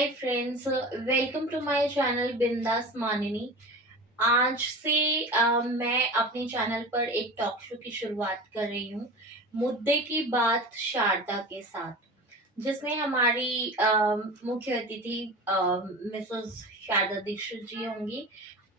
Hi friends, welcome to my channel Bindaas Manini. आज से मैं अपने चैनल पर एक टॉक शो की शुरुआत कर रही हूँ, मुद्दे की बात शारदा के साथ, जिसमें हमारी मुख्य अतिथि मिसेस शारदा दीक्षित जी होंगी।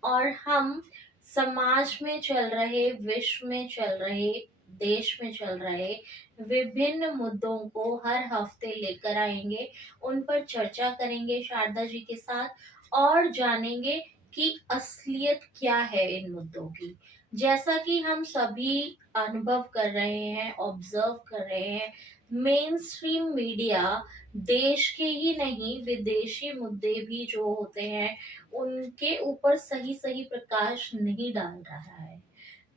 और हम समाज में चल रहे, विश्व में चल रहे, देश में चल रहे विभिन्न मुद्दों को हर हफ्ते लेकर आएंगे, उन पर चर्चा करेंगे शारदा जी के साथ और जानेंगे कि असलियत क्या है इन मुद्दों की। जैसा कि हम सभी अनुभव कर रहे हैं, ऑब्जर्व कर रहे हैं, मेन स्ट्रीम मीडिया देश के ही नहीं विदेशी मुद्दे भी जो होते हैं उनके ऊपर सही सही प्रकाश नहीं डाल रहा है।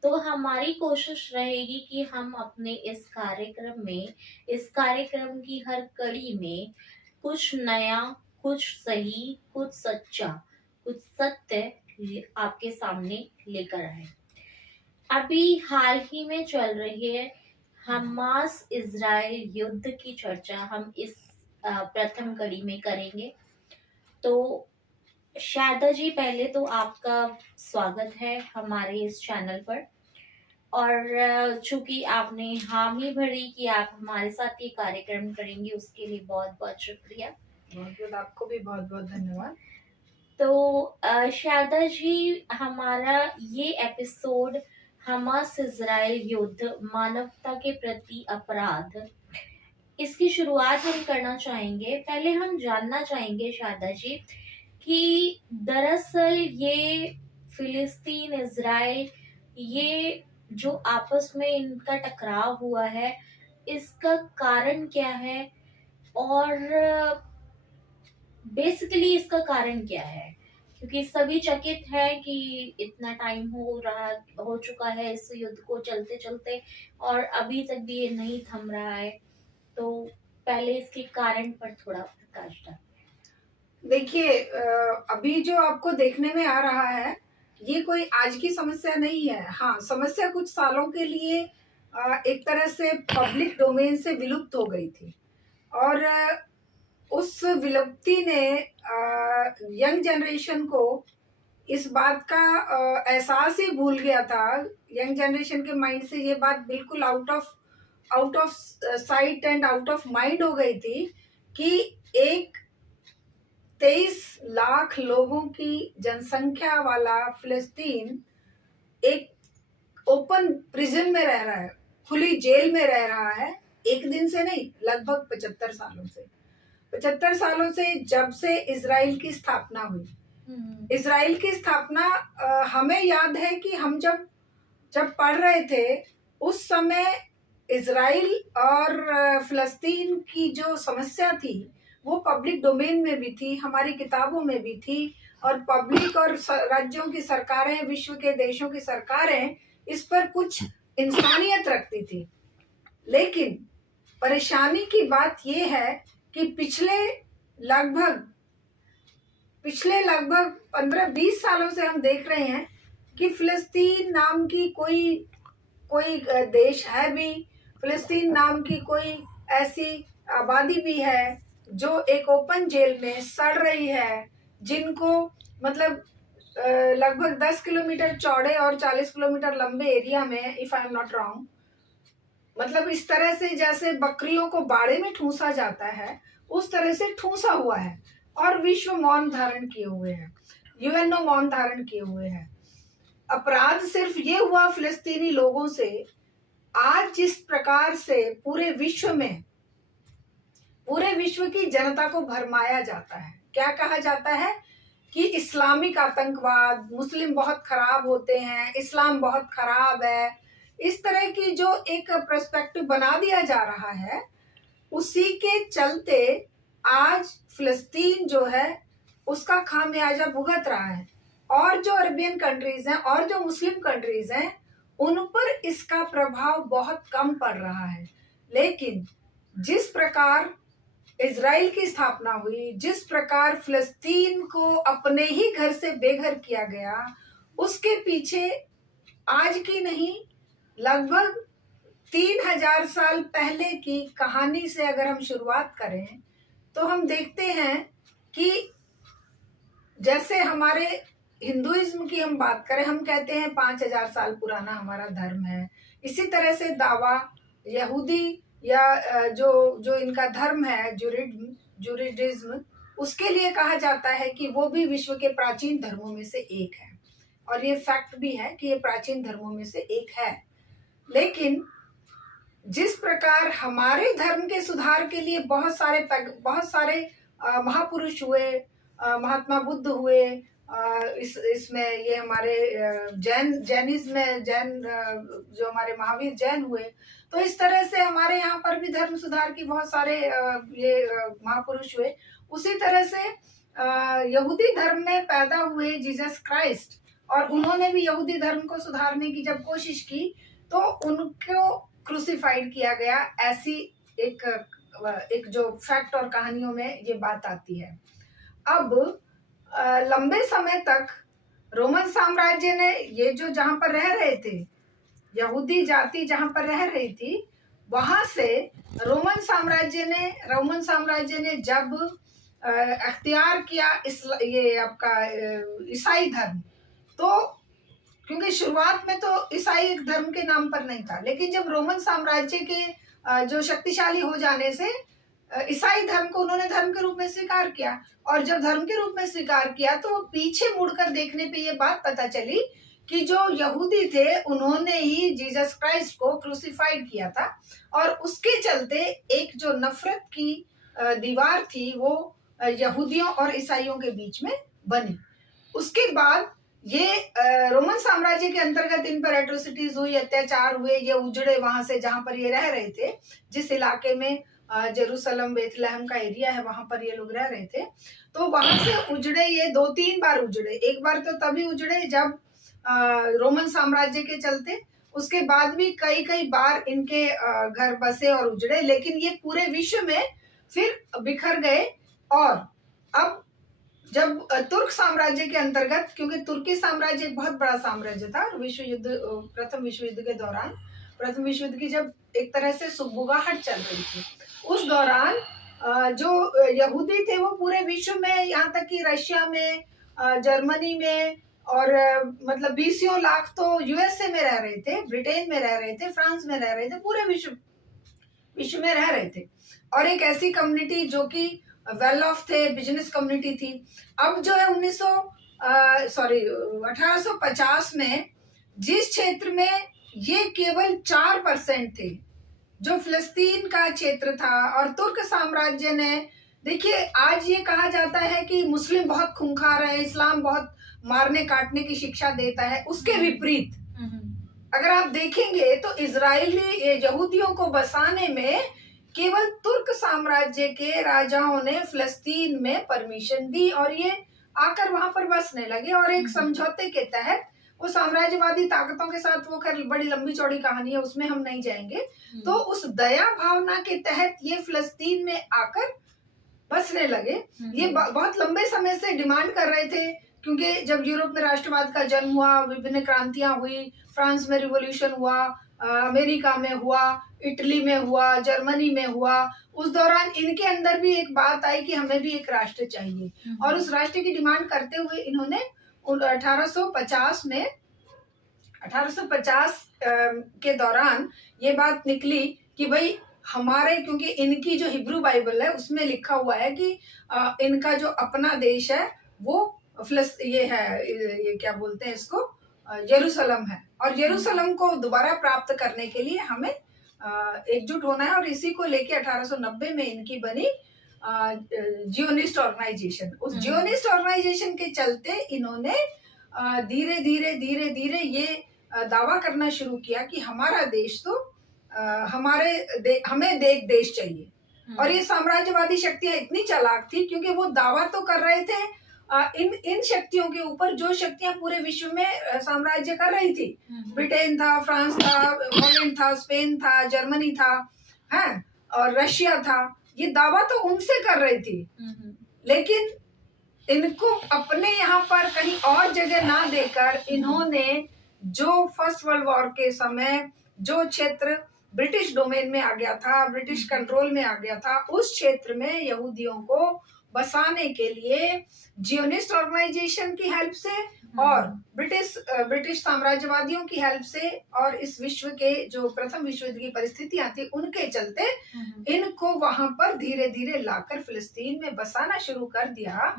तो हमारी कोशिश रहेगी कि हम अपने इस कार्यक्रम की हर कड़ी में कुछ नया, कुछ सही, कुछ सच्चा, कुछ सत्य आपके सामने लेकर आए। अभी हाल ही में चल रही है हमास इजराइल युद्ध की चर्चा हम इस प्रथम कड़ी में करेंगे। तो शारदा जी, पहले तो आपका स्वागत है हमारे इस चैनल पर। और चूंकि आपने हामी भरी कि आप हमारे साथ ये कार्यक्रम करेंगे, उसके लिए बहुत बहुत शुक्रिया। बहुत बहुत आपको भी बहुत बहुत धन्यवाद। तो शारदा जी, हमारा ये एपिसोड हमास इजराइल युद्ध, मानवता के प्रति अपराध, इसकी शुरुआत हम करना चाहेंगे। पहले हम जानना चाहेंगे शारदा जी कि दरअसल ये फिलिस्तीन इजराइल, ये जो आपस में इनका टकराव हुआ है, इसका कारण क्या है और बेसिकली इसका कारण क्या है? क्योंकि सभी चकित है कि इतना टाइम हो चुका है इस युद्ध को चलते चलते और अभी तक भी ये नहीं थम रहा है। तो पहले इसके कारण पर थोड़ा प्रकाश डालें। देखिए, अभी जो आपको देखने में आ रहा है ये कोई आज की समस्या नहीं है। हाँ, समस्या कुछ सालों के लिए एक तरह से पब्लिक डोमेन से विलुप्त हो गई थी और उस विलुप्ति ने यंग जनरेशन को इस बात का एहसास ही भूल गया था। यंग जनरेशन के माइंड से ये बात बिल्कुल out of site and out of mind हो गई थी कि एक 23 लाख लोगों की जनसंख्या वाला फिलिस्तीन एक ओपन प्रिजन में रह रहा है, खुली जेल में रह रहा है। एक दिन से नहीं, लगभग 75 सालों से। 75 सालों से जब से इजराइल की स्थापना हुई। इजराइल की स्थापना हमें याद है कि हम जब जब पढ़ रहे थे उस समय इजराइल और फिलिस्तीन की जो समस्या थी वो पब्लिक डोमेन में भी थी, हमारी किताबों में भी थी और पब्लिक और राज्यों की सरकारें, विश्व के देशों की सरकारें इस पर कुछ इंसानियत रखती थी। लेकिन परेशानी की बात यह है कि पिछले लगभग 15-20 सालों से हम देख रहे हैं कि फिलिस्तीन नाम की कोई देश है भी, फिलिस्तीन नाम की कोई ऐसी आबादी भी है जो एक ओपन जेल में सड़ रही है, जिनको मतलब लगभग 10 किलोमीटर चौड़े और 40 किलोमीटर लंबे एरिया में, if I am not wrong, मतलब इस तरह से जैसे बकरियों को बाड़े में ठूंसा जाता है उस तरह से ठूंसा हुआ है और विश्व मौन धारण किए हुए है, यूएनओ मौन धारण किए हुए है। अपराध सिर्फ ये हुआ फिलिस्तीनी लोगों से, आज जिस प्रकार से पूरे विश्व की जनता को भरमाया जाता है, क्या कहा जाता है कि इस्लामिक आतंकवाद, मुस्लिम बहुत खराब होते हैं, इस्लाम बहुत खराब है, इस तरह की जो एक पर्सपेक्टिव बना दिया जा रहा है, उसी के चलते आज फिलिस्तीन जो है उसका खामियाजा भुगत रहा है और जो अरबियन कंट्रीज हैं और जो मुस्लिम कंट्रीज हैं उन पर इसका प्रभाव बहुत कम पड़ रहा है। लेकिन जिस प्रकार इजराइल की स्थापना हुई, जिस प्रकार फिलिस्तीन को अपने ही घर से बेघर किया गया, उसके पीछे आज की नहीं लगभग 3000 साल पहले की कहानी से अगर हम शुरुआत करें तो हम देखते हैं कि जैसे हमारे हिंदुइज्म की हम बात करें, हम कहते हैं 5000 साल पुराना हमारा धर्म है। इसी तरह से दावा यहूदी या जो जो इनका धर्म है जुरिडिज्म, उसके लिए कहा जाता है कि वो भी विश्व के प्राचीन धर्मों में से एक है, और ये फैक्ट भी है कि ये प्राचीन धर्मों में से एक है। लेकिन जिस प्रकार हमारे धर्म के सुधार के लिए बहुत सारे महापुरुष हुए, महात्मा बुद्ध हुए, इसमें ये हमारे जैनिज्म में जो हमारे महावीर जैन हुए, तो इस तरह से हमारे यहाँ पर भी धर्म सुधार की बहुत सारे महापुरुष हुए। उसी तरह से यहूदी धर्म में पैदा हुए जीसस क्राइस्ट, और उन्होंने भी यहूदी धर्म को सुधारने की जब कोशिश की तो उनको क्रूसिफाइड किया गया। ऐसी एक जो फैक्ट और कहानियों में ये बात आती है। अब लंबे समय तक रोमन साम्राज्य ने ये जो जहां पर रह रहे थे, यहूदी जाति जहां पर रह रही थी, वहां से रोमन साम्राज्य ने जब अख्तियार किया ये आपका ईसाई धर्म, तो क्योंकि शुरुआत में तो ईसाई एक धर्म के नाम पर नहीं था, लेकिन जब रोमन साम्राज्य के जो शक्तिशाली हो जाने से ईसाई धर्म को उन्होंने धर्म के रूप में स्वीकार किया, और जब धर्म के रूप में स्वीकार किया तो वो पीछे मुड़कर देखने पे ये बात पता चली कि जो यहूदी थे उन्होंने ही जीसस क्राइस्ट को क्रूसिफाइड किया था, और उसके चलते एक जो नफरत की दीवार थी वो यहूदियों और ईसाइयों के बीच में बनी। उसके बाद ये रोमन साम्राज्य के अंतर्गत इन पर एट्रोसिटीज हुई, अत्याचार हुए, ये उजड़े वहां से जहां पर ये रह रहे थे, जिस इलाके में जेरूसलम बेथलेहम का एरिया है, वहां पर ये लोग रह रहे थे। तो वहां से उजड़े, ये 2-3 बार उजड़े। एक बार तो तभी उजड़े जब रोमन साम्राज्य के चलते, उसके बाद भी कई बार इनके घर बसे और उजड़े, लेकिन ये पूरे विश्व में फिर बिखर गए। और अब जब तुर्क साम्राज्य के अंतर्गत, क्योंकि तुर्की साम्राज्य एक बहुत बड़ा साम्राज्य था, प्रथम विश्व युद्ध के दौरान, प्रथम विश्व युद्ध की जब एक तरह से सुगबुगाहट चल रही थी, उस दौरान जो यहूदी थे वो पूरे विश्व में, यहाँ तक कि रशिया में, जर्मनी में, और मतलब 20 लाख तो यूएसए में रह रहे थे, ब्रिटेन में रह रहे थे, फ्रांस में रह रहे थे, पूरे विश्व में रह रहे थे। और एक ऐसी कम्युनिटी जो कि वेल ऑफ थे, बिजनेस कम्युनिटी थी। अब जो है 1850 में जिस क्षेत्र में ये केवल 4% थे, जो फिलिस्तीन का क्षेत्र था, और तुर्क साम्राज्य ने, देखिए आज ये कहा जाता है कि मुस्लिम बहुत खूंखार है, इस्लाम बहुत मारने काटने की शिक्षा देता है, उसके विपरीत अगर आप देखेंगे तो इजरायली यहूदियों को बसाने में केवल तुर्क साम्राज्य के राजाओं ने फिलिस्तीन में परमिशन दी, और ये आकर वहां पर बसने लगे, और एक समझौते के तहत वो साम्राज्यवादी ताकतों के साथ, वो खैर बड़ी लंबी चौड़ी कहानी है, उसमें हम नहीं जाएंगे। तो उस दया भावना के तहत ये फिलिस्तीन में आकर बसने लगे। ये बहुत लंबे समय से डिमांड कर रहे थे, क्योंकि जब यूरोप में राष्ट्रवाद का जन्म हुआ, विभिन्न क्रांतियां हुई, फ्रांस में रिवॉल्यूशन हुआ, अमेरिका में हुआ, इटली में हुआ, जर्मनी में हुआ, उस दौरान इनके अंदर भी एक बात आई कि हमें भी एक राष्ट्र चाहिए, और उस राष्ट्र की डिमांड करते हुए इन्होंने 1850 के दौरान ये बात निकली कि भाई हमारे, क्योंकि इनकी जो हिब्रू बाइबल है उसमें लिखा हुआ है कि इनका जो अपना देश है वो ये क्या बोलते हैं इसको, यरूशलेम है, और यरूशलेम को दोबारा प्राप्त करने के लिए हमें एकजुट होना है। और इसी को लेके 1890 में इनकी बनी जियोनिस्ट ऑर्गेनाइजेशन। उस जियोनिस्ट ऑर्गेनाइजेशन के चलते इन्होंने धीरे धीरे ये दावा करना शुरू किया कि हमारा देश तो हमें देश चाहिए। और ये साम्राज्यवादी शक्तियां इतनी चालाक थी, क्योंकि वो दावा तो कर रहे थे इन शक्तियों के ऊपर जो शक्तियां पूरे विश्व में साम्राज्य कर रही थी। ब्रिटेन था, फ्रांस था, हॉलैंड था, स्पेन था, जर्मनी था, है, और रशिया था। ये दावा तो उनसे कर रही थी, लेकिन इनको अपने यहाँ पर कहीं और जगह ना देकर इन्होंने जो फर्स्ट वर्ल्ड वॉर के समय जो क्षेत्र ब्रिटिश डोमेन में आ गया था, ब्रिटिश कंट्रोल में आ गया था, उस क्षेत्र में यहूदियों को बसाने के लिए जियोनिस्ट ऑर्गेनाइजेशन की हेल्प से और ब्रिटिश साम्राज्यवादियों की हेल्प से और इस विश्व के जो प्रथम विश्व युद्ध की परिस्थितियां थी उनके चलते इनको वहां पर धीरे धीरे लाकर फिलिस्तीन में बसाना शुरू कर दिया।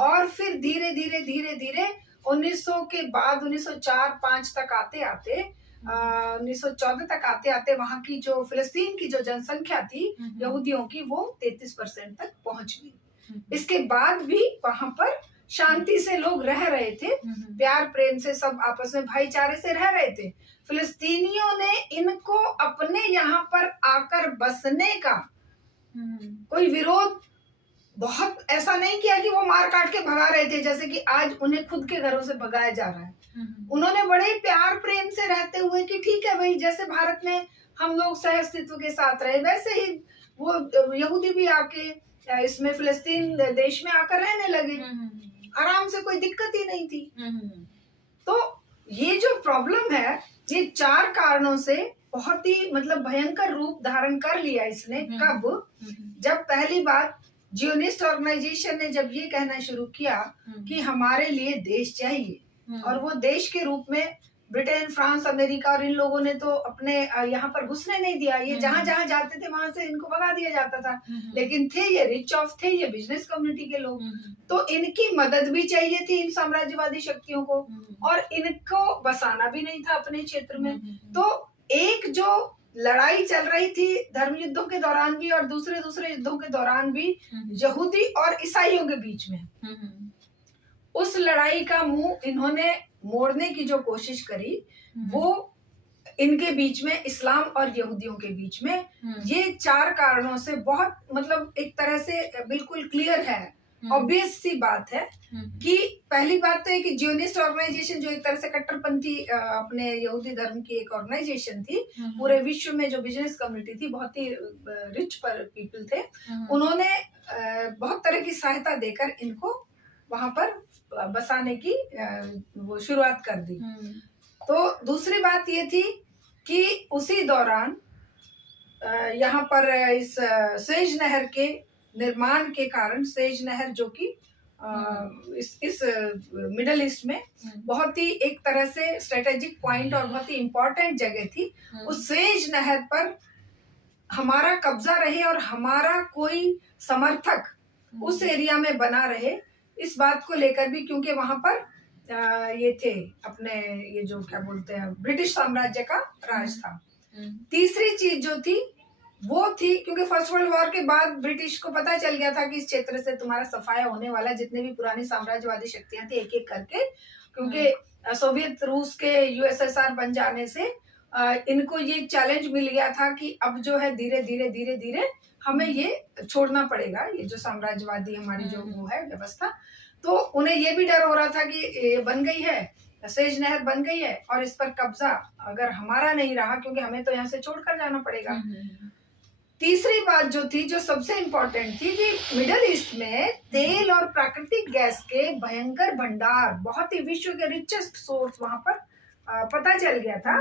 और फिर धीरे धीरे धीरे धीरे 1900 के बाद 1904-5 तक आते आते 1914 तक आते आते वहां की जो फिलिस्तीन की जो जनसंख्या थी यहूदियों की वो 33% तक पहुंच गई। इसके बाद भी वहां पर शांति से लोग रह रहे थे, प्यार प्रेम से सब आपस में भाईचारे से रह रहे थे। फिलिस्तीनियों ने इनको अपने यहाँ पर आकर बसने का कोई विरोध बहुत ऐसा नहीं किया कि वो मार काट के भगा रहे थे, जैसे कि आज उन्हें खुद के घरों से भगाया जा रहा है। उन्होंने बड़े प्यार प्रेम से रहते हुए कि ठीक है भाई, जैसे भारत में हम लोग सह अस्तित्व के साथ रहे वैसे ही वो यहूदी भी आके इसमें फिलिस्तीन देश में आकर रहने लगे, आराम से, कोई दिक्कत ही नहीं थी। तो ये जो प्रॉब्लम है ये 4 कारणों से बहुत ही मतलब भयंकर रूप धारण कर लिया इसने। कब? जब पहली बात जियोनिस्ट ऑर्गेनाइजेशन ने जब ये कहना शुरू किया कि हमारे लिए देश चाहिए, और वो देश के रूप में ब्रिटेन, फ्रांस, अमेरिका और इन लोगों ने तो अपने यहाँ पर घुसने नहीं दिया। ये जहां जहां जाते थे वहां से इनको भगा दिया जाता था। लेकिन थे ये रिच ऑफ थे, ये बिजनेस कम्युनिटी के लोग, तो इनकी मदद भी चाहिए थी इन साम्राज्यवादी शक्तियों को, और इनको बसाना भी नहीं था अपने क्षेत्र में। तो एक जो लड़ाई चल रही थी धर्म युद्धों के दौरान भी और दूसरे युद्धों के दौरान भी यहूदी और ईसाइयों के बीच में, उस लड़ाई का मुंह इन्होंने मोड़ने की जो कोशिश करी वो इनके बीच में, इस्लाम और यहूदियों के बीच में, ये 4 कारणों से बहुत मतलब एक तरह से बिल्कुल क्लियर है, ऑब्वियस सी बात है कि पहली बात तो है कि जियोनिस्ट ऑर्गेनाइजेशन जो एक तरह से कट्टरपंथी अपने यहूदी धर्म की एक ऑर्गेनाइजेशन थी, पूरे विश्व में जो बिजनेस कम्युनिटी थी, बहुत ही रिच पर पीपल थे, उन्होंने बहुत तरह की सहायता देकर इनको वहां पर बसाने की वो शुरुआत कर दी। तो दूसरी बात ये थी कि उसी दौरान यहाँ पर इस स्वेज नहर के निर्माण के कारण, स्वेज नहर जो कि इस मिडल ईस्ट में बहुत ही एक तरह से स्ट्रेटेजिक पॉइंट और बहुत ही इम्पोर्टेंट जगह थी, उस स्वेज नहर पर हमारा कब्जा रहे और हमारा कोई समर्थक उस एरिया में बना रहे, इस बात को लेकर भी, क्योंकि वहां पर ये थे अपने, ये जो क्या बोलते हैं, ब्रिटिश साम्राज्य का राज था। तीसरी चीज जो थी वो थी क्योंकि फर्स्ट वर्ल्ड वॉर के बाद ब्रिटिश को पता चल गया था कि इस क्षेत्र से तुम्हारा सफाया होने वाला, जितने भी पुरानी साम्राज्यवादी शक्तियां थी एक एक करके, क्योंकि सोवियत रूस के यूएसएसआर बन जाने से इनको ये चैलेंज मिल गया था कि अब जो है धीरे धीरे धीरे धीरे हमें ये छोड़ना पड़ेगा, ये जो साम्राज्यवादी हमारी जो वो है व्यवस्था। तो उन्हें ये भी डर हो रहा था कि ये बन गई है, स्वेज नहर बन गई है, और इस पर कब्जा अगर हमारा नहीं रहा, क्योंकि हमें तो यहाँ से छोड़कर जाना पड़ेगा। तीसरी बात जो थी, जो सबसे इम्पोर्टेंट थी, कि मिडल ईस्ट में तेल और प्राकृतिक गैस के भयंकर भंडार, बहुत ही विश्व के रिचेस्ट सोर्स वहां पर पता चल गया था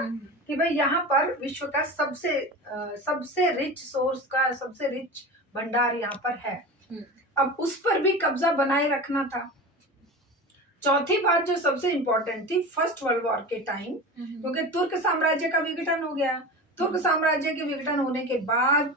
कि भाई यहाँ पर विश्व का सबसे रिच सोर्स का सबसे रिच भंडार यहाँ पर है। अब उस पर भी कब्जा बनाए रखना था। चौथी बात जो सबसे इम्पोर्टेंट थी, फर्स्ट वर्ल्ड वॉर के टाइम, क्योंकि तुर्क साम्राज्य का विघटन हो गया, तुर्क साम्राज्य के विघटन होने के बाद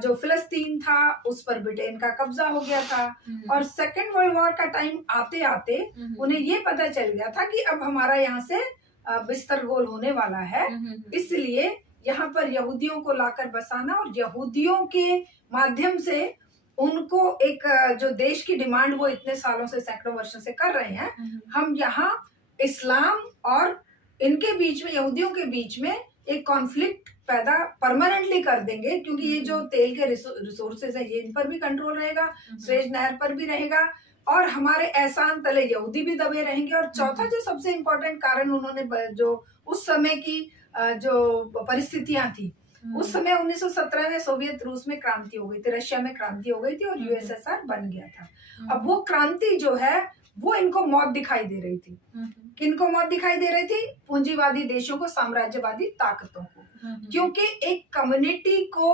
जो फिलिस्तीन था उस पर ब्रिटेन का कब्जा हो गया था, और सेकेंड वर्ल्ड वॉर का टाइम आते आते उन्हें ये पता चल गया था कि अब हमारा यहाँ से बिस्तर गोल होने वाला है, इसलिए यहाँ पर यहूदियों को लाकर बसाना और यहूदियों के माध्यम से उनको एक जो देश की डिमांड वो इतने सालों से, सैकड़ों वर्षों से कर रहे हैं, हम यहाँ इस्लाम और इनके बीच में, यहूदियों के बीच में एक कॉन्फ्लिक्ट पैदा परमानेंटली कर देंगे, क्योंकि ये जो तेल के रिसोर्सेज है ये इन पर भी कंट्रोल रहेगा, स्वेज नहर पर भी रहेगा, और हमारे एहसान तले यहूदी भी दबे रहेंगे। और चौथा जो सबसे इम्पोर्टेंट कारण उन्होंने, जो उस समय की जो परिस्थितियां थी, उस समय 1917 में सोवियत रूस में क्रांति हो गई थी, रशिया में क्रांति हो गई थी, और यूएसएसआर बन गया था। अब वो क्रांति जो है वो इनको मौत दिखाई दे रही थी। किनको मौत दिखाई दे रही थी? पूंजीवादी देशों को, साम्राज्यवादी ताकतों को, क्योंकि एक कम्युनिटी को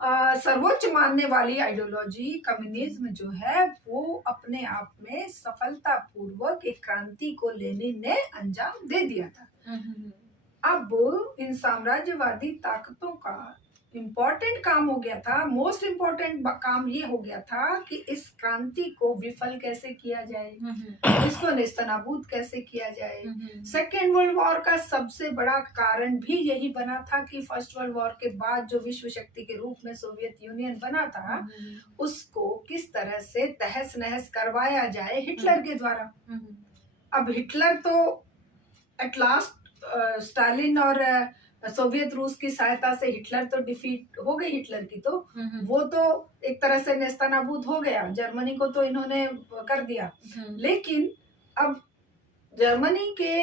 सर्वोच्च मानने वाली आइडियोलॉजी कम्युनिज्म जो है वो अपने आप में सफलता पूर्वक एक क्रांति को लेनिन ने अंजाम दे दिया था। अब इन साम्राज्यवादी ताकतों का इम्पोर्टेंट काम हो गया था, मोस्ट इम्पोर्टेंट काम ये हो गया था कि इस क्रांति को विफल कैसे किया जाए, इसको नेस्तनाबूद कैसे किया जाए। सेकेंड वर्ल्ड वॉर का सबसे बड़ा कारण भी यही बना था कि फर्स्ट वर्ल्ड वॉर के बाद जो विश्व शक्ति के रूप में सोवियत यूनियन बना था उसको किस तरह से तहस नहस करवाया जाए हिटलर के द्वारा। अब हिटलर तो एट लास्ट स्टालिन और सोवियत रूस की सहायता से हिटलर तो डिफीट हो गई, हिटलर की तो वो तो एक तरह से नेस्तनाबूद हो गया, जर्मनी को तो इन्होंने कर दिया। लेकिन अब जर्मनी के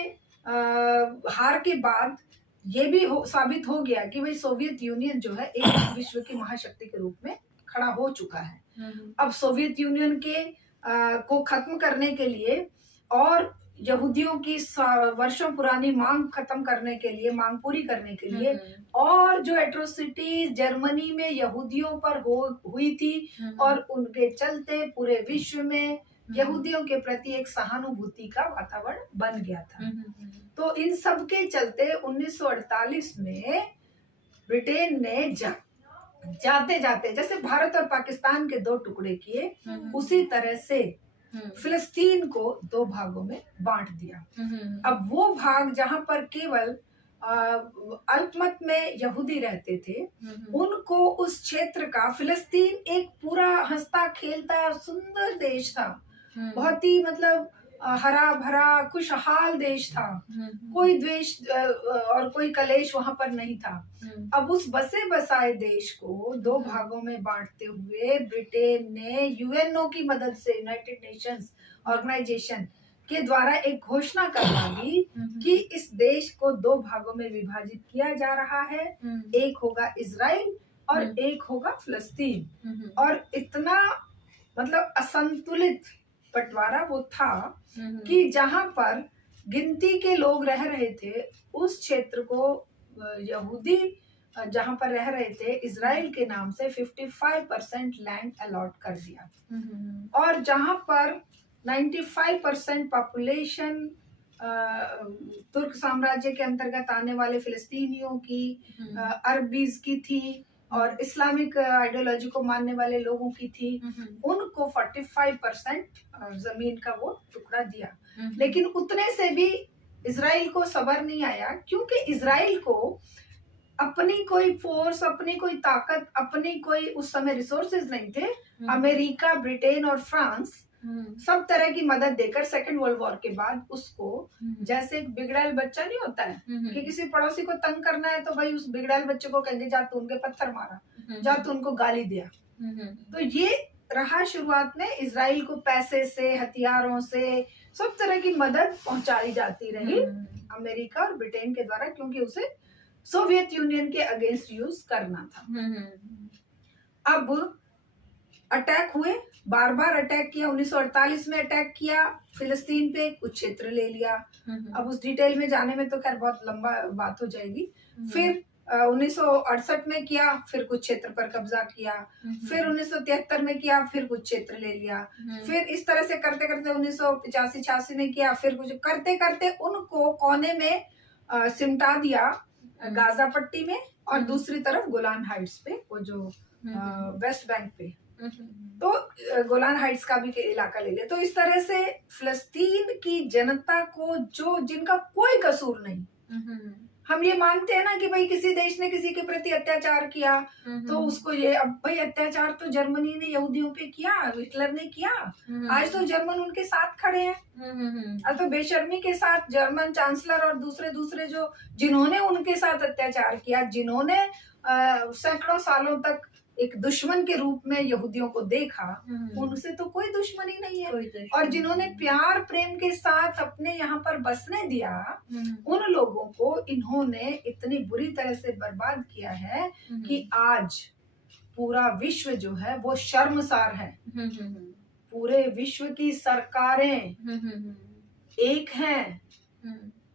हार के बाद ये भी साबित हो गया कि भाई सोवियत यूनियन जो है एक विश्व की महाशक्ति के रूप में खड़ा हो चुका है। अब सोवियत यूनियन के को खत्म करने के लिए और यहूदियों की वर्षों पुरानी मांग खत्म करने के लिए, मांग पूरी करने के लिए, और जो एट्रोसिटीज जर्मनी में यहूदियों पर हुई थी और उनके चलते पूरे विश्व में यहूदियों के प्रति एक सहानुभूति का वातावरण बन गया था। तो इन सब के चलते 1948 में ब्रिटेन ने जाते जाते जैसे भारत और पाकिस्तान के दो टुकड़े किए उसी तरह से फिलिस्तीन को दो भागों में बांट दिया। अब वो भाग जहां पर केवल अल्पमत में यहूदी रहते थे उनको उस क्षेत्र का, फिलिस्तीन एक पूरा हंसता खेलता सुंदर देश था, बहुत ही मतलब हरा भरा खुशहाल देश था, कोई द्वेष और कोई कलेश वहां पर नहीं था। अब उस बसे बसाए देश को दो भागों में बांटते हुए ब्रिटेन ने यूएनओ की मदद से, यूनाइटेड नेशंस ऑर्गेनाइजेशन के द्वारा एक घोषणा करवा दी कि इस देश को दो भागों में विभाजित किया जा रहा है, एक होगा इजराइल और एक होगा फिलिस्तीन। और इतना मतलब असंतुलित बंटवारा वो था कि जहां पर गिनती के लोग रह रहे थे उस क्षेत्र को यहूदी जहां पर रह रहे थे इजराइल के नाम से 55% लैंड अलॉट कर दिया। और जहां पर 95% पॉपुलेशन तुर्क साम्राज्य के अंतर्गत आने वाले फिलिस्तीनियों की, अरबीज की थी और इस्लामिक आइडियोलॉजी को मानने वाले लोगों की थी, उनको 45% जमीन का वो टुकड़ा दिया। लेकिन उतने से भी इजराइल को सब्र नहीं आया, क्योंकि इजराइल को अपनी कोई फोर्स, अपनी कोई ताकत, अपनी कोई उस समय रिसोर्सेज नहीं थे। अमेरिका, ब्रिटेन और फ्रांस सब तरह की मदद देकर सेकेंड वर्ल्ड वॉर के बाद उसको, जैसे एक बिगड़ैल बच्चा नहीं होता है कि किसी पड़ोसी को तंग करना है तो भाई उस बिगड़ैल बच्चे को कहेंगे जा तू उनके पत्थर मारा, जा तू उनको गाली दिया। तो ये रहा शुरुआत में, इजराइल को पैसे से, हथियारों से, सब तरह की मदद पहुंचाई जाती रही अमेरिका और ब्रिटेन के द्वारा, क्योंकि उसे सोवियत यूनियन के अगेंस्ट यूज करना था। अब अटैक हुए, बार बार अटैक किया। 1948 में अटैक किया फिलिस्तीन पे, कुछ क्षेत्र ले लिया। अब उस डिटेल में जाने में तो खैर बहुत लंबा बात हो जाएगी। फिर 1968 में किया, फिर कुछ क्षेत्र पर कब्जा किया। फिर 1973 में किया, फिर कुछ क्षेत्र ले लिया। फिर इस तरह से करते करते 1985-86 में किया, फिर कुछ करते करते उनको कोने में सिमटा दिया, गाजा पट्टी में, और दूसरी तरफ गोलान हाइट्स पे, वो जो वेस्ट बैंक पे, तो गोलान हाइट्स का भी इलाका ले लिया। तो इस तरह से फिलिस्तीन की जनता को, जो जिनका कोई कसूर नहीं, हम ये मानते हैं ना कि भाई किसी देश ने किसी के प्रति अत्याचार किया तो उसको ये, अब भाई अत्याचार तो जर्मनी ने यहूदियों पे किया, हिटलर ने किया, आज तो जर्मन उनके साथ खड़े हैं। अब तो बेशर्मी के साथ जर्मन चांसलर और दूसरे जो जिन्होंने उनके साथ अत्याचार किया, जिन्होंने सैकड़ों सालों तक एक दुश्मन के रूप में यहूदियों को देखा, उनसे तो कोई दुश्मनी नहीं है। और जिन्होंने प्यार प्रेम के साथ अपने यहाँ पर बसने दिया, उन लोगों को इन्होंने इतनी बुरी तरह से बर्बाद किया है कि आज पूरा विश्व जो है वो शर्मसार है। पूरे विश्व की सरकारें एक हैं।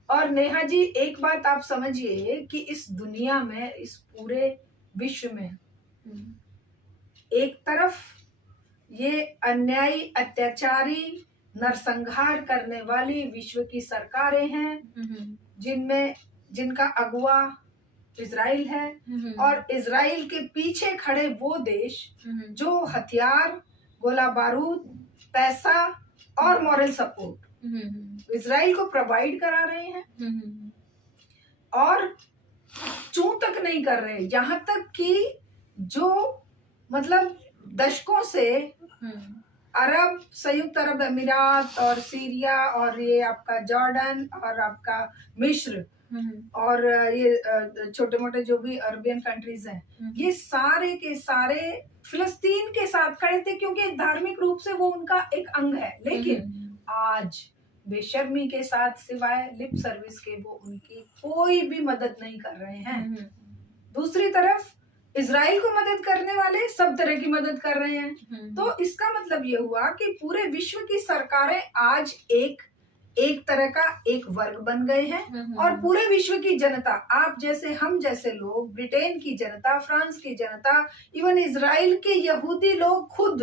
और नेहा जी, एक बात आप समझिए कि इस दुनिया में, इस पूरे विश्व में एक तरफ ये अन्यायी, अत्याचारी, नरसंहार करने वाली विश्व की सरकारें हैं, जिनका अगुवा इजराइल है, और इजराइल के पीछे खड़े वो देश जो हथियार, गोला बारूद, पैसा और मॉरल सपोर्ट इजराइल को प्रोवाइड करा रहे हैं, और चूं तक नहीं कर रहे, यहाँ तक कि जो मतलब दशकों से अरब, संयुक्त अरब अमीरात और सीरिया और ये आपका जॉर्डन और आपका मिस्र और ये छोटे मोटे जो भी अरबियन कंट्रीज हैं, ये सारे के सारे फिलिस्तीन के साथ खड़े थे, क्योंकि धार्मिक रूप से वो उनका एक अंग है। लेकिन आज बेशर्मी के साथ सिवाय लिप सर्विस के वो उनकी कोई भी मदद नहीं कर रहे हैं। दूसरी तरफ इजराइल को मदद करने वाले सब तरह की मदद कर रहे हैं। तो इसका मतलब ये हुआ कि पूरे विश्व की सरकारें आज एक तरह का एक वर्ग बन गए हैं, और पूरे विश्व की जनता, आप जैसे हम जैसे लोग, ब्रिटेन की जनता, फ्रांस की जनता, इवन इजराइल के यहूदी लोग खुद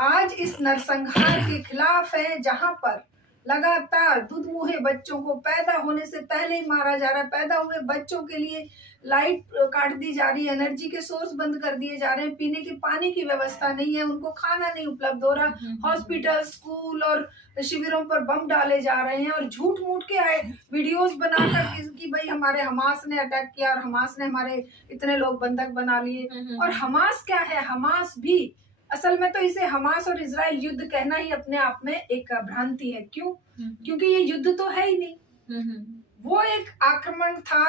आज इस नरसंहार के खिलाफ है, जहां पर लगातार दूध मुहे बच्चों को पैदा होने से पहले ही मारा जा रहा है, पैदा हुए बच्चों के लिए लाइट काट दी जा रही है, एनर्जी के सोर्स बंद कर दिए जा रहे हैं, पीने के पानी की व्यवस्था नहीं है, उनको खाना नहीं उपलब्ध हो रहा, हॉस्पिटल, स्कूल और शिविरों पर बम डाले जा रहे हैं, और झूठ मूठ के वीडियोस बनाकर कि भाई हमारे हमास ने अटैक किया और हमास ने हमारे इतने लोग बंधक बना लिए। और हमास क्या है? हमास भी असल में तो इसे हमास और इजराइल युद्ध कहना ही अपने आप में एक भ्रांति है। क्यों? क्योंकि ये युद्ध तो है ही नहीं, वो एक आक्रमण था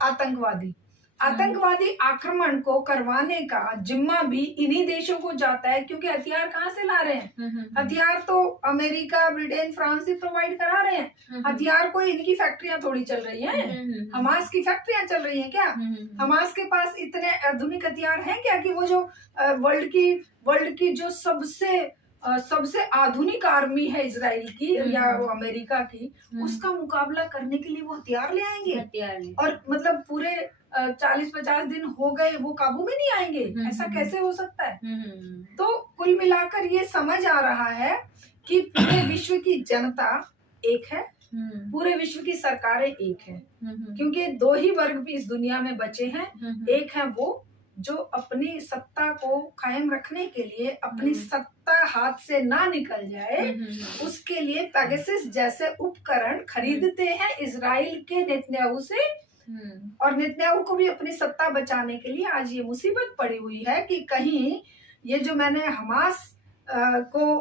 आतंकवादी। आतंकवादी आक्रमण को करवाने का जिम्मा भी इन्हीं देशों को जाता है, क्योंकि हथियार कहाँ से ला रहे हैं? हथियार तो अमेरिका, ब्रिटेन, फ्रांस ही प्रोवाइड करा रहे हैं। हथियार कोई इनकी फैक्ट्रियां थोड़ी चल रही हैं, हमास की फैक्ट्रियां चल रही हैं क्या? हमास के पास इतने आधुनिक हथियार हैं क्या कि वो जो वर्ल्ड की जो सबसे आधुनिक आर्मी है इजराइल की या अमेरिका की, उसका मुकाबला करने के लिए वो हथियार ले आएंगे? और मतलब पूरे 40-50 दिन हो गए, वो काबू में नहीं आएंगे? ऐसा कैसे हो सकता है? तो कुल मिलाकर ये समझ आ रहा है कि पूरे विश्व की जनता एक है, पूरे विश्व की सरकारें एक है, क्योंकि दो ही वर्ग भी इस दुनिया में बचे हैं। एक है वो जो अपनी सत्ता को कायम रखने के लिए, अपनी सत्ता हाथ से ना निकल जाए, उसके लिए पेगासस जैसे उपकरण खरीदते हैं इजराइल के नेतन्याहू से, और नेतन्याहू को भी अपनी सत्ता बचाने के लिए आज ये मुसीबत पड़ी हुई है कि कहीं ये जो मैंने हमास को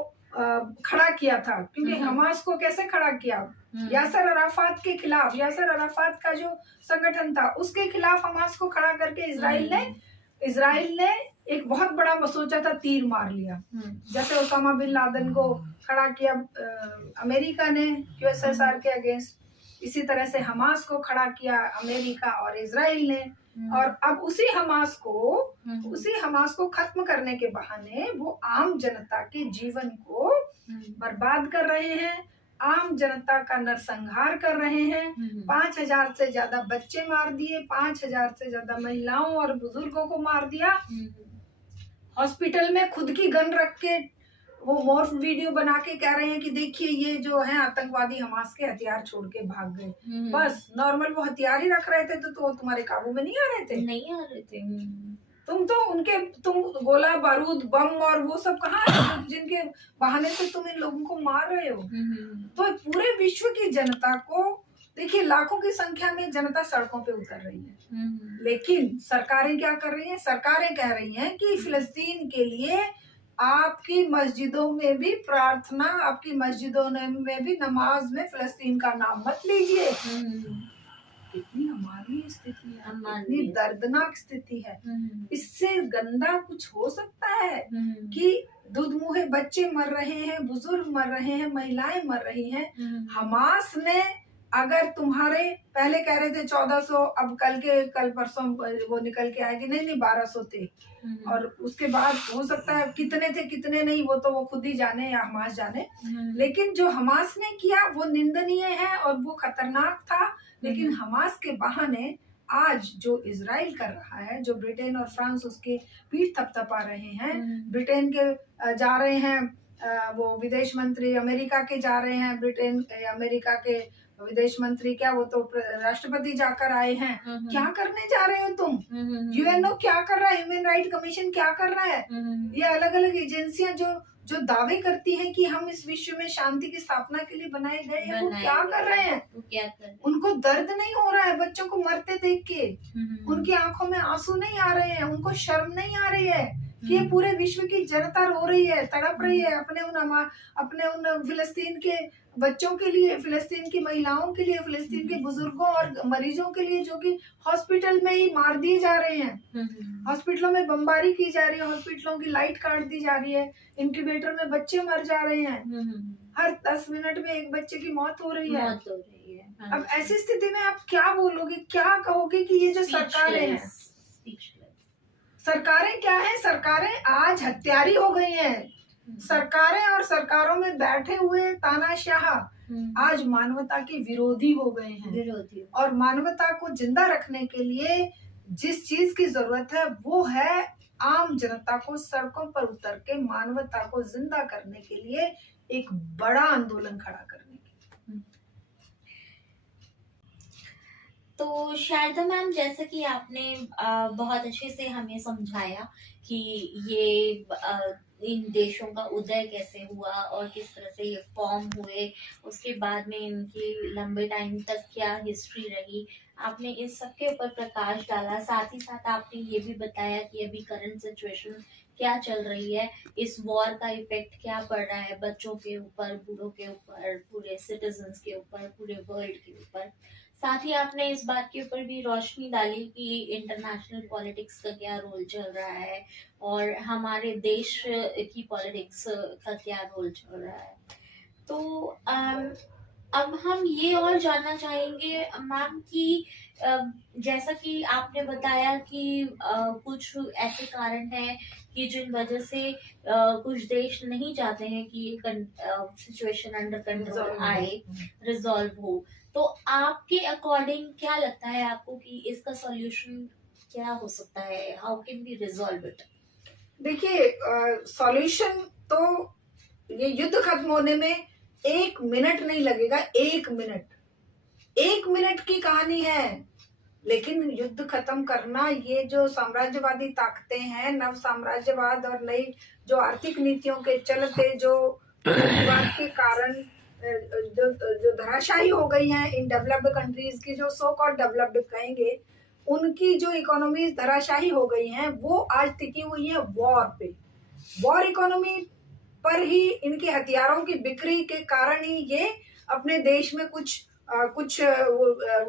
खड़ा किया था, क्योंकि हमास को कैसे खड़ा किया? यासर अराफात के खिलाफ, यासर अराफात का जो संगठन था उसके खिलाफ हमास को खड़ा करके इजराइल ने एक बहुत बड़ा सोचा था तीर मार लिया। जैसे ओसामा बिन लादेन को खड़ा किया अमेरिका ने यूएसएसआर के अगेंस्ट, इसी तरह से हमास को खड़ा किया अमेरिका और इजराइल ने। और अब उसी हमास को खत्म करने के बहाने वो आम जनता के जीवन को बर्बाद कर रहे हैं, आम जनता का नरसंहार कर रहे हैं। 5000 से ज्यादा बच्चे मार दिए, 5000 से ज्यादा महिलाओं और बुजुर्गों को मार दिया। हॉस्पिटल में खुद की गन रख के वो मोर्फ वीडियो बना के कह रहे हैं कि देखिए ये जो है आतंकवादी हमास के हथियार छोड़ के भाग गए। बस नॉर्मल वो हथियार ही रख रहे थे तो तुम्हारे काबू में नहीं आ रहे थे। तुम गोला बारूद, बम और वो सब कहाँ जिनके बहाने से तुम इन लोगों को मार रहे हो। तो पूरे विश्व की जनता को देखिए, लाखों की संख्या में जनता सड़कों पे उतर रही है, लेकिन सरकारें क्या कर रही हैं? सरकारें कह रही हैं कि फिलिस्तीन के लिए आपकी मस्जिदों में भी प्रार्थना, आपकी मस्जिदों में भी नमाज में फिलिस्तीन का नाम मत लीजिए। कितनी अमानवीय स्थिति है, कितनी दर्दनाक स्थिति है। इससे गंदा कुछ हो सकता है कि दूध मुहे बच्चे मर रहे हैं, बुजुर्ग मर रहे हैं, महिलाएं मर रही हैं। हमास ने अगर तुम्हारे पहले कह रहे थे 1400, अब कल परसों वो निकल के आएगी, नहीं 1200 थे, और उसके बाद हो सकता है कितने थे कितने नहीं, वो तो वो खुद ही जाने या हमास जाने। लेकिन जो हमास ने किया वो निंदनीय है और वो खतरनाक था। लेकिन हमास के बहाने आज जो इजराइल कर रहा है, जो ब्रिटेन और फ्रांस उसके पीठ थपथपा रहे हैं, ब्रिटेन के जा रहे हैं वो विदेश मंत्री, अमेरिका के जा रहे हैं, ब्रिटेन अमेरिका के विदेश मंत्री, क्या वो तो राष्ट्रपति जाकर आए हैं। क्या करने जा रहे हो तुम? यूएनओ क्या कर रहा है? ह्यूमन राइट कमीशन क्या कर रहा है? ये अलग अलग एजेंसियां जो दावे करती हैं कि हम इस विश्व में शांति की स्थापना के लिए बनाए गए हैं, वो क्या कर रहे हैं? उनको दर्द नहीं हो रहा है बच्चों को मरते देख के? उनकी आंखों में आंसू नहीं आ रहे हैं? उनको शर्म नहीं आ रही है कि ये पूरे विश्व की जनता रो रही है, तड़प रही है अपने उन फिलिस्तीन के बच्चों के लिए, फिलिस्तीन की महिलाओं के लिए, फिलिस्तीन के बुजुर्गों और मरीजों के लिए, जो कि हॉस्पिटल में ही मार दिए जा रहे हैं, हॉस्पिटलों में बमबारी की जा रही है, हॉस्पिटलों की लाइट काट दी जा रही है, इंक्यूबेटर में बच्चे मर जा रहे हैं, हर 10 मिनट में एक बच्चे की मौत हो रही है। अब ऐसी स्थिति में आप क्या बोलोगे, क्या कहोगे कि ये जो सरकारें हैं, सरकारें क्या है? सरकारें आज हत्यारी हो गई हैं। सरकारें और सरकारों में बैठे हुए तानाशाह आज मानवता के विरोधी हो गए हैं। और मानवता को जिंदा रखने के लिए जिस चीज की जरूरत है वो है आम जनता को सड़कों पर उतर के मानवता को जिंदा करने के लिए एक बड़ा आंदोलन खड़ा करने की। तो शारदा मैम, जैसा कि आपने बहुत अच्छे से हमें समझाया कि ये इन देशों का उदय कैसे हुआ और किस तरह से ये फॉर्म हुए, उसके बाद में इनकी लंबे टाइम तक क्या हिस्ट्री रही, आपने इस सब के ऊपर प्रकाश डाला। साथ ही साथ आपने ये भी बताया कि अभी करंट सिचुएशन क्या चल रही है, इस वॉर का इफेक्ट क्या पड़ रहा है बच्चों के ऊपर, बूढ़ों के ऊपर, पूरे सिटीजन्स के ऊपर, पूरे वर्ल्ड के ऊपर। साथ ही आपने इस बात के ऊपर भी रोशनी डाली कि इंटरनेशनल पॉलिटिक्स का क्या रोल चल रहा है और हमारे देश की पॉलिटिक्स का क्या रोल चल रहा है। तो अब हम ये और जानना चाहेंगे मैम कि जैसा कि आपने बताया कि कुछ ऐसे कारण हैं कि जिन वजह से कुछ देश नहीं चाहते हैं कि ये सिचुएशन अंडर कंट्रोल आए, रिजॉल्व हो। तो आपके अकॉर्डिंग क्या लगता है आपको कि इसका सॉल्यूशन क्या हो सकता है? How can we resolve it? देखिए, सॉल्यूशन तो ये युद्ध खत्म होने में 1 मिनट नहीं लगेगा। 1 मिनट की कहानी है, लेकिन युद्ध खत्म करना, ये जो साम्राज्यवादी ताकतें हैं, नव साम्राज्यवाद और नई जो आर्थिक नीतियों के चलते जो विवाद के कारण जो धराशायी हो गई हैं इन डेवलप्ड कंट्रीज की, जो सो कॉल्ड डेवलप्ड कहेंगे, उनकी जो इकोनॉमीज धराशायी हो गई हैं, वो आज टिकी हुई है वॉर पे। वॉर इकोनॉमी पर ही, इनके हथियारों की बिक्री के कारण ही ये अपने देश में कुछ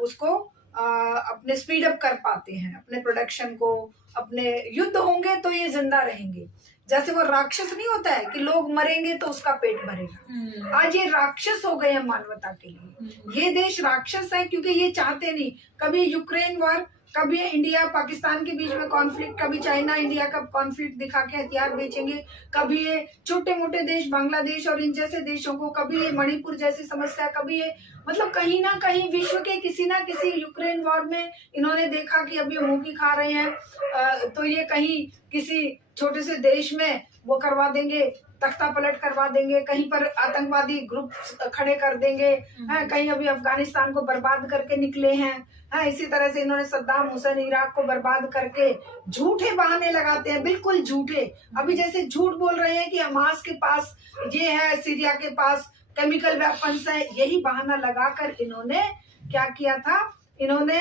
उसको अपने स्पीड अप कर पाते हैं, अपने प्रोडक्शन को। अपने युद्ध होंगे तो ये जिंदा रहेंगे। जैसे वो राक्षस नहीं होता है कि लोग मरेंगे तो उसका पेट भरेगा, आज ये राक्षस हो गए हैं मानवता के लिए। ये देश राक्षस है क्योंकि ये चाहते नहीं, कभी यूक्रेन वॉर, कभी इंडिया पाकिस्तान के बीच में कॉन्फ्लिक्ट, कभी चाइना इंडिया का कॉन्फ्लिक्ट दिखा के हथियार बेचेंगे, कभी ये छोटे मोटे देश बांग्लादेश और इन जैसे देशों को, कभी ये मणिपुर जैसी समस्या, कभी ये मतलब कहीं ना कहीं विश्व के किसी ना किसी, यूक्रेन वॉर में इन्होंने देखा कि अब ये मुंह की खा रहे हैं, तो ये कहीं किसी छोटे से देश में वो करवा देंगे, तख्ता पलट करवा देंगे, कहीं पर आतंकवादी ग्रुप खड़े कर देंगे, कहीं अभी अफगानिस्तान को बर्बाद करके निकले हैं। इसी तरह से इन्होंने सद्दाम हुसैन इराक को बर्बाद करके झूठे बहाने लगाते हैं, बिल्कुल झूठे। अभी जैसे झूठ बोल रहे हैं कि हमास के पास ये है, सीरिया के पास केमिकल वेपन्स है, यही बहाना लगाकर इन्होंने क्या किया था, इन्होंने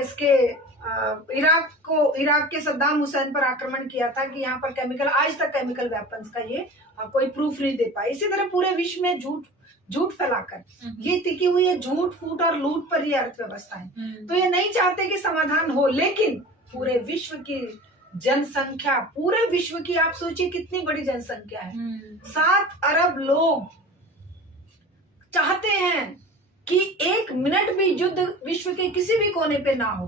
इसके इराक के सद्दाम हुसैन पर आक्रमण किया था कि यहाँ पर केमिकल, आज तक केमिकल वेपन्स का ये कोई प्रूफ नहीं दे पाए। इसी तरह पूरे विश्व में झूठ फैलाकर ये टिकी हुई है, झूठ फूट और लूट पर ये अर्थव्यवस्था है। तो ये नहीं चाहते कि समाधान हो, लेकिन पूरे विश्व की जनसंख्या, पूरे विश्व की आप सोचिए कितनी बड़ी जनसंख्या है, 7 अरब लोग चाहते हैं कि 1 मिनट भी युद्ध विश्व के किसी भी कोने पे ना हो।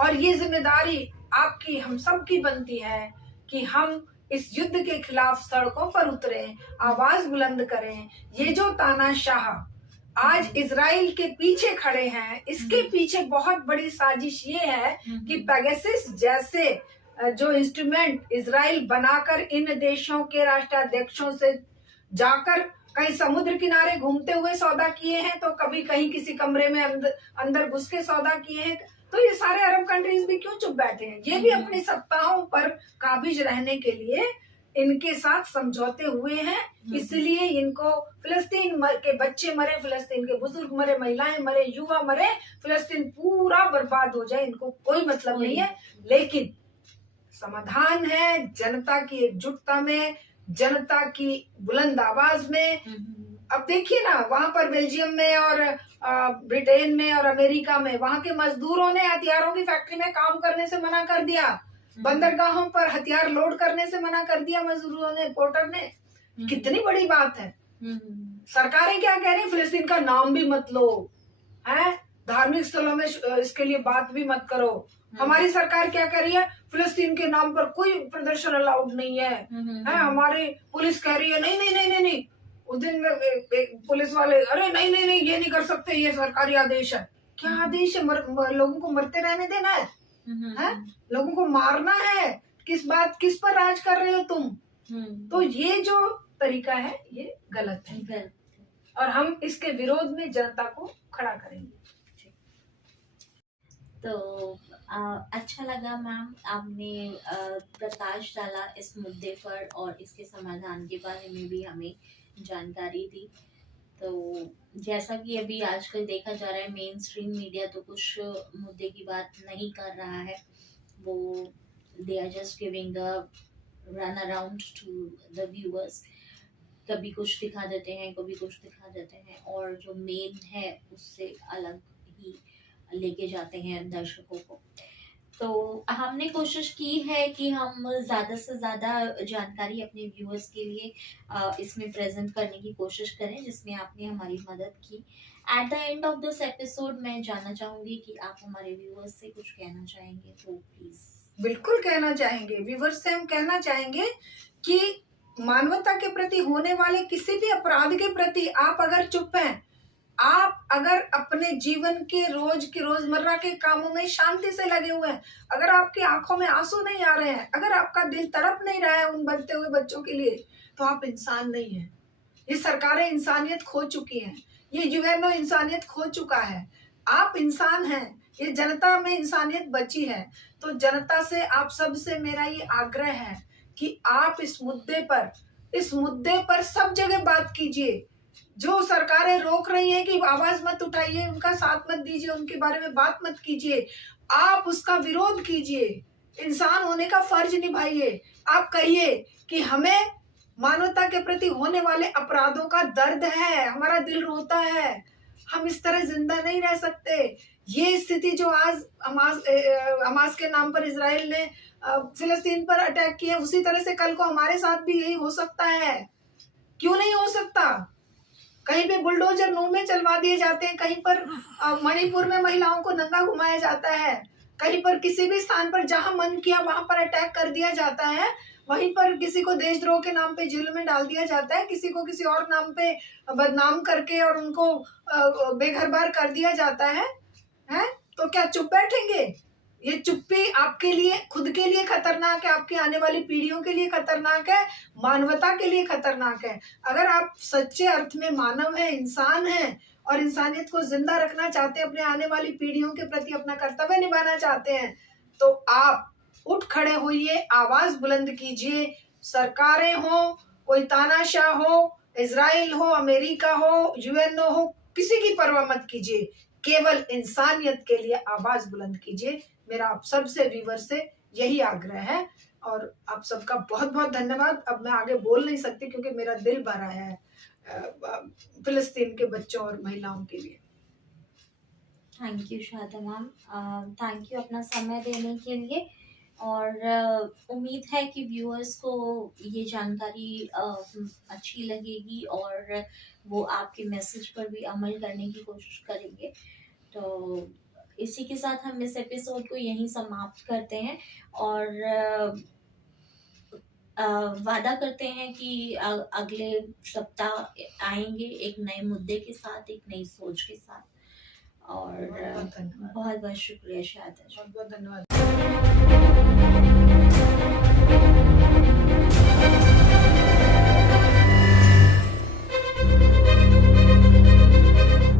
और ये जिम्मेदारी आपकी, हम सब की बनती है कि हम इस युद्ध के खिलाफ सड़कों पर उतरें, आवाज बुलंद करें। ये जो तानाशाह आज इजराइल के पीछे खड़े हैं। इसके पीछे बहुत बड़ी साजिश ये है कि पेगासस जैसे जो इंस्ट्रूमेंट इजराइल बनाकर इन देशों के राष्ट्राध्यक्षों से जाकर कहीं समुद्र किनारे घूमते हुए सौदा किए हैं, तो कभी कहीं किसी कमरे में अंदर घुस के सौदा किए हैं। तो ये सारे अरब कंट्रीज भी क्यों चुप बैठे हैं? ये भी अपनी सत्ताओं पर काबिज रहने के लिए इनके साथ समझौते हुए हैं। इसलिए इनको फिलिस्तीन के बच्चे मरे, फिलिस्तीन के बुजुर्ग मरे, महिलाएं मरे, युवा मरे, फिलिस्तीन पूरा बर्बाद हो जाए, इनको कोई मतलब नहीं है। लेकिन समाधान है जनता की एकजुटता में, जनता की बुलंद आवाज में। अब देखिए ना, वहां पर बेल्जियम में और ब्रिटेन में और अमेरिका में वहां के मजदूरों ने हथियारों की फैक्ट्री में काम करने से मना कर दिया, बंदरगाहों पर हथियार लोड करने से मना कर दिया मजदूरों ने, पोर्टर ने। कितनी बड़ी बात है। सरकारें क्या कह रही, फिलिस्तीन का नाम भी मत लो, है धार्मिक स्थलों में इसके लिए बात भी मत करो। हमारी सरकार क्या कर रही है, फिलिस्तीन के नाम पर कोई प्रदर्शन अलाउड नहीं है। हमारी पुलिस कह रही है नहीं नहीं नहीं नहीं नहीं। उस दिन एक पुलिस वाले, अरे नहीं नहीं नहीं ये नहीं कर सकते, ये सरकारी आदेश है। क्या आदेश है? लोगों को मरते रहने देना है? लोगों को मारना है? किस पर राज कर रहे हो तुम? तो ये जो तरीका है ये गलत है और हम इसके विरोध में जनता को खड़ा करेंगे। तो अच्छा लगा मैम, आपने प्रकाश डाला इस मुद्दे पर और इसके समाधान के बारे में भी हमें जानकारी दी। तो जैसा कि अभी आजकल देखा जा रहा है, मेन स्ट्रीम मीडिया तो कुछ मुद्दे की बात नहीं कर रहा है, वो they are just giving a run around to the viewers. कभी कुछ दिखा देते हैं, कभी कुछ दिखा देते हैं, और जो मेन है उससे अलग ही लेके जाते हैं दर्शकों को। तो हमने कोशिश की है कि हम ज़्यादा से ज़्यादा जानकारी अपने व्यूअर्स के लिए इसमें प्रेजेंट करने की कोशिश करें, जिसमें आपने हमारी मदद की। At the end of this episode मैं जानना चाहूँगी कि आप हमारे व्यूअर्स से कुछ कहना चाहेंगे तो प्लीज। बिल्कुल कहना चाहेंगे, व्यूअर्स से हम कहना चाहेंगे कि मानवता के प्रति होने वाले किसी भी अपराध के प्रति आप अगर चुप हैं, आप अगर अपने जीवन के रोजमर्रा के कामों में शांति से लगे हुए हैं, अगर आपकी आंखों में आंसू नहीं आ रहे हैं, अगर आपका दिल तड़प नहीं रहा है उन बनते हुए बच्चों के लिए, तो आप इंसान नहीं हैं। ये सरकारें इंसानियत खो चुकी हैं, ये यूएनओ इंसानियत खो चुका है। आप इंसान हैं, ये जनता में इंसानियत बची है। तो जनता से, आप सबसे मेरा ये आग्रह है कि आप इस मुद्दे पर सब जगह बात कीजिए। जो सरकारें रोक रही हैं कि आवाज मत उठाइए, उनका साथ मत दीजिए, उनके बारे में बात मत कीजिए, आप उसका विरोध कीजिए, इंसान होने का फर्ज निभाइए। आप कहिए कि हमें मानवता के प्रति होने वाले अपराधों का दर्द है, हमारा दिल रोता है, हम इस तरह जिंदा नहीं रह सकते। ये स्थिति जो आज हमास के नाम पर इजराइल ने फिलिस्तीन पर अटैक किया, उसी तरह से कल को हमारे साथ भी यही हो सकता है। क्यों नहीं हो सकता? कहीं पे बुलडोजर मुंह में चलवा दिए जाते हैं, कहीं पर मणिपुर में महिलाओं को नंगा घुमाया जाता है, कहीं पर किसी भी स्थान पर जहां मन किया वहां पर अटैक कर दिया जाता है, वहीं पर किसी को देशद्रोह के नाम पे जेल में डाल दिया जाता है, किसी को किसी और नाम पे बदनाम करके और उनको बेघर बार कर दिया जाता है। तो क्या चुप बैठेंगे? ये चुप्पी आपके लिए, खुद के लिए खतरनाक है, आपकी आने वाली पीढ़ियों के लिए खतरनाक है, मानवता के लिए खतरनाक है। अगर आप सच्चे अर्थ में मानव हैं, इंसान हैं और इंसानियत को जिंदा रखना चाहते हैं, अपने आने वाली पीढ़ियों के प्रति अपना कर्तव्य निभाना चाहते हैं, तो आप उठ खड़े होइए, आवाज बुलंद कीजिए। सरकारें हो, कोई तानाशाह हो, इजराइल हो, अमेरिका हो, यूएनओ हो, किसी की परवाह मत कीजिए, केवल इंसानियत के लिए आवाज बुलंद कीजिए। मेरा आप सबसे व्यूअर से यही आग्रह है और आप सबका बहुत बहुत धन्यवाद। अब मैं आगे बोल नहीं सकती क्योंकि मेरा दिल भरा है फिलिस्तीन के बच्चों और महिलाओं के लिए। थैंक यू शादा मैम, थैंक यू अपना समय देने के लिए, और उम्मीद है कि व्यूअर्स को ये जानकारी अच्छी लगेगी और वो आपके मैसेज पर भी अमल करने की कोशिश करेंगे। तो इसी के साथ हम इस एपिसोड को यहीं समाप्त करते हैं और वादा करते हैं कि अगले सप्ताह आएंगे एक नए मुद्दे के साथ, एक नई सोच के साथ। और बहुत धन्यवाद। बहुत बहुत शुक्रिया शायद। बहुत बहुत धन्यवाद।